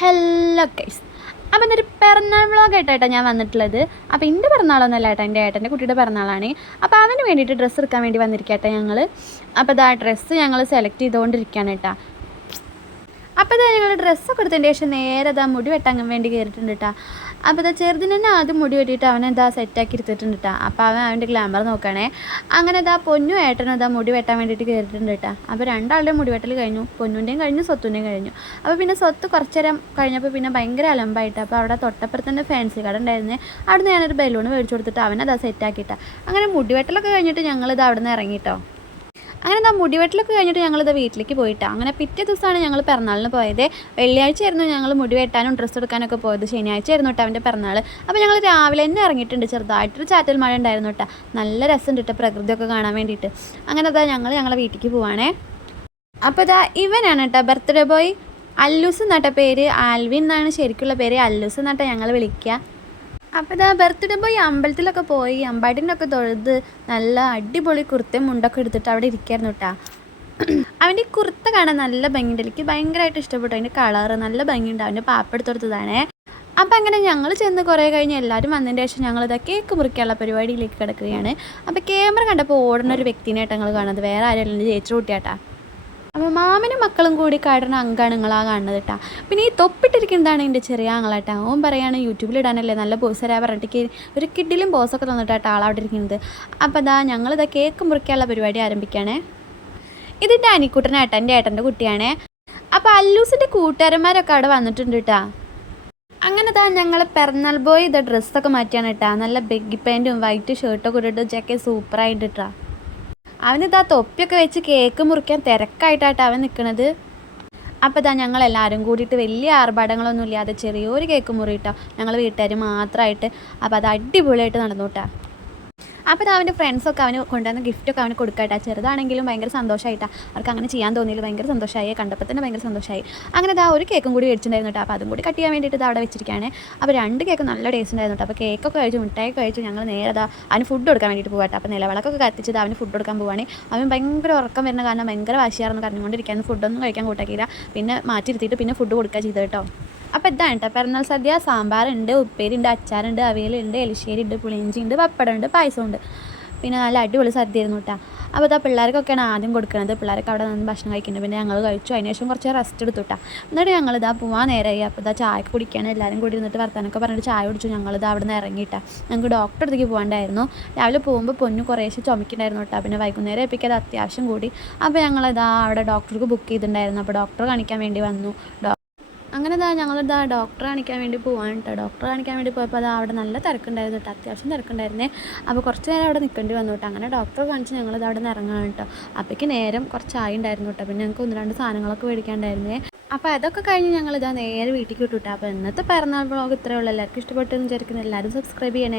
Hello guys അപ്പോൾ എന്നൊരു പിറന്നാൾ വ്ളോഗായിട്ടാണ് ഞാൻ വന്നിട്ടുള്ളത്. അപ്പോൾ എന്റെ പിറന്നാളൊന്നുമല്ല ഏട്ടാ എന്റെ ഏട്ടന്റെ കുട്ടിയുടെ പിറന്നാളാണ്. അപ്പോൾ അവന് വേണ്ടിയിട്ട് ഡ്രസ്സ് എടുക്കാൻ വേണ്ടി വന്നിരിക്കട്ടെ ഞങ്ങൾ അപ്പോൾ ഇതാ ഡ്രസ്സ് ഞങ്ങൾ സെലക്ട് ചെയ്തുകൊണ്ടിരിക്കുകയാണ് കേട്ടോ. അപ്പോൾ ഇതാ ഞങ്ങൾ ഡ്രസ്സൊക്കെ എടുത്തതിന്റെ ശേഷം നേരെ ഇതാ മുടി വെട്ടാൻ വേണ്ടി കയറിയിട്ടുണ്ട് കേട്ടോ അപ്പോൾ ഇതാ ചെറുതിന് തന്നെ ആദ്യം മുടി വെട്ടിയിട്ട് അവനെ സെറ്റാക്കി എടുത്തിട്ടുണ്ട് കേട്ടോ അപ്പോൾ അവൻ അവന്റെ ഗ്ലാമർ നോക്കണേ. അങ്ങനെ ഇതാ പൊന്നു ഏട്ടനും ഇതാ മുടി വെട്ടാൻ വേണ്ടിയിട്ട് കയറിയിട്ടുണ്ട് കേട്ടോ അപ്പോൾ രണ്ടാളുടെയും മുടി വെട്ടൽ കഴിഞ്ഞു പൊന്നുന്റെയും കഴിഞ്ഞു സ്വത്തുന്റെയും കഴിഞ്ഞു. അപ്പോൾ പിന്നെ സ്വത്ത് കുറച്ച് നേരം കഴിഞ്ഞപ്പോൾ പിന്നെ ഭയങ്കര അലമ്പായിട്ട്. അപ്പോൾ അവിടെ തൊട്ടപ്പുറത്ത് തന്നെ ഫാൻസി കട ഉണ്ടായിരുന്നേ. അവിടുന്ന് ഞാനൊരു ബലൂൺ മേടിച്ചു കൊടുത്തിട്ട് അവനതാ സെറ്റാക്കിയിട്ടാണ് അങ്ങനെ മുടി വെട്ടലൊക്കെ കഴിഞ്ഞിട്ട് ഞങ്ങളിത് അവിടെ നിന്ന് ഇറങ്ങിയിട്ടോ അങ്ങനെ എന്താ മുടിവെട്ടലൊക്കെ കഴിഞ്ഞിട്ട് ഞങ്ങളിത് വീട്ടിലേക്ക് പോയിട്ടാ. അങ്ങനെ പിറ്റേ ദിവസമാണ് ഞങ്ങൾ പിറന്നാളിന് പോയത്. വെള്ളിയാഴ്ച ആയിരുന്നു ഞങ്ങൾ മുടിവെട്ടാനും ഡ്രസ്സ് എടുക്കാനൊക്കെ പോയത്. ശനിയാഴ്ച ആയിരുന്നു കേട്ടോ അവന്റെ പിറന്നാൾ അപ്പോൾ ഞങ്ങൾ രാവിലെ തന്നെ ഇറങ്ങിയിട്ടുണ്ട് ചെറുതായിട്ടൊരു ചാറ്റൽ മഴ ഉണ്ടായിരുന്നു കേട്ടോ നല്ല രസമുണ്ട് കേട്ടോ പ്രകൃതിയൊക്കെ കാണാൻ വേണ്ടിയിട്ട്. അങ്ങനെ അതാ ഞങ്ങൾ ഞങ്ങളെ വീട്ടിലേക്ക് പോവാണേ. അപ്പോൾ ഇതാ ഇവനാണ് കേട്ടോ ബർത്ത്ഡേ ബോയ് അല്ലൂസ് എന്നാട്ട പേര്? ആൽവിൻ എന്നാണ് ശരിക്കുള്ള പേര്. അല്ലൂസ് എന്നാട്ടോ ഞങ്ങൾ വിളിക്കുക അപ്പോൾ ഇതാ ബർത്ത്ഡേ പോയി അമ്പലത്തിലൊക്കെ പോയി അമ്പാടിനൊക്കെ തൊഴുത് നല്ല അടിപൊളി കുർത്ത മുണ്ടൊക്കെ എടുത്തിട്ട് അവിടെ ഇരിക്കായിരുന്നു കേട്ടാ അവന്റെ ഈ കുർത്ത കാണാൻ നല്ല ഭംഗിയുണ്ട്. എനിക്ക് ഭയങ്കരമായിട്ട് ഇഷ്ടപ്പെട്ടു. അതിന്റെ കളറ് നല്ല ഭംഗിയുണ്ട്. അവന്റെ പാപ്പ എടുത്തെടുത്തതാണേ അപ്പം അങ്ങനെ ഞങ്ങൾ ചെന്ന് കുറേ കഴിഞ്ഞ് എല്ലാവരും വന്നതിന് ശേഷം ഞങ്ങളിതാ കേക്ക് മുറിക്കാനുള്ള പരിപാടിയിലേക്ക് കിടക്കുകയാണ്. അപ്പോൾ ക്യാമറ കണ്ടപ്പോൾ ഓടുന്ന ഒരു വ്യക്തിനായിട്ട് ഞങ്ങൾ കാണുന്നത്. വേറെ ആരും ചേച്ചി കുട്ടിയാട്ടാ അപ്പോൾ മാമനും മക്കളും കൂടി കാടുന്ന അങ്കാണ് നിങ്ങളാ കാണുന്നത് കേട്ടാ പിന്നെ ഈ തൊപ്പിട്ടിരിക്കുന്നതാണ് എന്റെ ചെറിയ ആങ്ങളാട്ടാ ഓൻ പറയാണ് യൂട്യൂബിൽ ഇടാനല്ലേ നല്ല ബോസരാ പറഞ്ഞിട്ട് ഒരു കിഡിലും ബോസൊക്കെ തന്നിട്ടാ ആളവിടെ ഇരിക്കുന്നത്. അപ്പോൾ അതാ ഞങ്ങളിതാ കേക്ക് മുറിക്കാനുള്ള പരിപാടി ആരംഭിക്കുകയാണേ ഇതിന്റെ അനിക്കുട്ടനാട്ടാ എന്റെ ഏട്ടന്റെ കുട്ടിയാണേ. അപ്പോൾ അല്ലൂസിന്റെ കൂട്ടുകാരന്മാരൊക്കെ അവിടെ വന്നിട്ടുണ്ട് കേട്ടാ അങ്ങനെ താ ഞങ്ങൾ പിറന്നാൾ ബോയ് ഇത് ഡ്രസ്സൊക്കെ മാറ്റിയാണ് കേട്ടാ നല്ല ബെഗ്ഗി പാന്റും വൈറ്റ് ഷർട്ടൊക്കെ ഇട്ടിട്ട് ജാക്കറ്റ് സൂപ്പറായിട്ട് ഇട്ടാ അവനിതാ തൊപ്പിയൊക്കെ വെച്ച് കേക്ക് മുറിക്കാൻ തിരക്കായിട്ടാണ് അവൻ നിൽക്കുന്നത് അപ്പോൾ ഇതാ ഞങ്ങൾ എല്ലാവരും കൂടിയിട്ട് വലിയ ആർഭാടങ്ങളൊന്നും ഇല്ലാതെ ചെറിയൊരു കേക്ക് മുറിയിട്ടോ ഞങ്ങൾ വീട്ടുകാർ മാത്രമായിട്ട് അപ്പോൾ അത് അടിപൊളിയായിട്ട് നടന്നു കേട്ടോ അപ്പോൾ ഇത് അവന്റെ ഫ്രണ്ട്സൊക്കെ അവന് കൊണ്ടുവന്ന ഗിഫ്റ്റൊക്കെ അവന് കൊടുക്കട്ടെ. ചെറുതാണെങ്കിലും ഭയങ്കര സന്തോഷമായിട്ടാണ് അവർക്ക് അങ്ങനെ ചെയ്യാൻ തോന്നിയില്ല. ഭയങ്കര സന്തോഷമായി കണ്ടപ്പോൾ തന്നെ ഭയങ്കര സന്തോഷമായി അങ്ങനെ ഇതാ ഒരു കേക്കും കൂടി മേടിച്ചിട്ടുണ്ടായിരുന്നു കേട്ടോ. അപ്പോൾ അതും കൂടി കട്ട് ചെയ്യാൻ വേണ്ടിയിട്ട് ഇത് അവിടെ വെച്ചിരിക്കുകയാണ് അപ്പോൾ രണ്ട് കേക്ക് നല്ല ടേസ്റ്റ് ഉണ്ടായിരുന്നു കേട്ടോ. അപ്പോൾ കേക്കൊക്കെ കഴിച്ചു മിഠായി കഴിച്ചു. ഞങ്ങൾ നേരെ അതാ അവന് ഫുഡ് കൊടുക്കാൻ വേണ്ടിയിട്ട് പോകട്ടെ അപ്പോൾ നിലവിളക്കൊക്കെ കത്തിച്ചത് അവന് ഫുഡ് കൊടുക്കാൻ പോവാണ്. അവൻ ഭയങ്കര ഉറക്കം വരുന്ന കാരണം ഭയങ്കര വാശിയായിരുന്നു കറിഞ്ഞുകൊണ്ടിരിക്കുകയാണ് ഫുഡൊന്നും കഴിക്കാൻ കൂട്ടാക്കിയില്ല. പിന്നെ മാറ്റിയിരുത്തിയിട്ട് പിന്നെ ഫുഡ് കൊടുക്കുക ചെയ്തു കേട്ടോ. അപ്പോൾ ഇതാണ് കേട്ടോ പിറന്നാൾ സദ്യ സാമ്പാറുണ്ട് ഉപ്പേരിയുണ്ട് അച്ചാറുണ്ട് അവിയലുണ്ട് എലിശ്ശേരി ഉണ്ട് പുളിയിഞ്ചി ഉണ്ട് പപ്പടം ഉണ്ട് പായസമുണ്ട്. പിന്നെ നല്ല അടിപൊളി സദ്യ ആയിരുന്നു കേട്ടോ അപ്പോൾ ഇതാ പിള്ളേർക്കൊക്കെയാണ് ആദ്യം കൊടുക്കുന്നത് പിള്ളേരൊക്കെ അവിടെ നിന്ന് ഭക്ഷണം കഴിക്കുന്നുണ്ട്. പിന്നെ ഞങ്ങൾ കഴിച്ചു. അതിന് ശേഷം കുറച്ച് റെസ്റ്റ് എടുത്തു കേട്ടോ എന്നിട്ട് ഞങ്ങൾ ഇതാ പോവാൻ നേരമായി അപ്പോൾ ഇതാ ചായ കുടിക്കാൻ എല്ലാവരും കൂടി ഇരുന്നിട്ട് വർത്താനൊക്കെ പറഞ്ഞിട്ട് ചായ കുടിച്ചു. ഞങ്ങളിത് അവിടെ നിന്ന് ഇറങ്ങിയിട്ടാ ഞങ്ങൾക്ക് ഡോക്ടറെ അടുത്തേക്ക് പോകാണ്ടായിരുന്നു രാവിലെ പോകുമ്പോൾ പൊന്നു കുറേശ്ശെ ചുമക്കുണ്ടായിരുന്നു കേട്ടോ പിന്നെ വൈകുന്നേരം എപ്പിക്കത് അത്യാവശ്യം കൂടി. അപ്പോൾ ഞങ്ങളിതാ അവിടെ ഡോക്ടർക്ക് ബുക്ക് ചെയ്തിട്ടുണ്ടായിരുന്നു. അപ്പോൾ ഡോക്ടറെ കാണിക്കാൻ വേണ്ടി വന്നു. അങ്ങനെ ഇതാ ഞങ്ങളിതാ ഡോക്ടറെ കാണിക്കാൻ വേണ്ടി പോവാണ് കേട്ടോ ഡോക്ടറെ കാണിക്കാൻ വേണ്ടി പോയപ്പോൾ അത് അവിടെ നല്ല തിരക്കുണ്ടായിരുന്നു കേട്ടോ. അത്യാവശ്യം തിരക്കുണ്ടായിരുന്നേ. അപ്പോൾ കുറച്ച് നേരം അവിടെ നിൽക്കേണ്ടി വന്നു കേട്ടോ അങ്ങനെ ഡോക്ടറെ കാണിച്ച് ഞങ്ങളിത് അവിടെ നിന്ന് ഇറങ്ങാണ് കേട്ടോ അപ്പോഴേക്ക് നേരം കുറച്ച് ആയി ഉണ്ടായിരുന്നു കേട്ടോ. പിന്നെ ഞങ്ങൾക്ക് ഒന്ന് രണ്ട് സാധനങ്ങളൊക്കെ മേടിക്കാണ്ടായിരുന്നേ. അപ്പോൾ അതൊക്കെ കഴിഞ്ഞ് ഞങ്ങളിതാ നേരെ വീട്ടിലേക്ക് വിട്ടു കേട്ടോ അപ്പോൾ ഇന്നത്തെ പിറന്നാൾ ബ്ലോഗ് ഇത്രയേ ഉള്ളൂ. എല്ലാവർക്കും ഇഷ്ടപ്പെട്ടെന്ന് വിചാരിക്കുന്നു. എല്ലാവരും സബ്സ്ക്രൈബ് ചെയ്യണേ.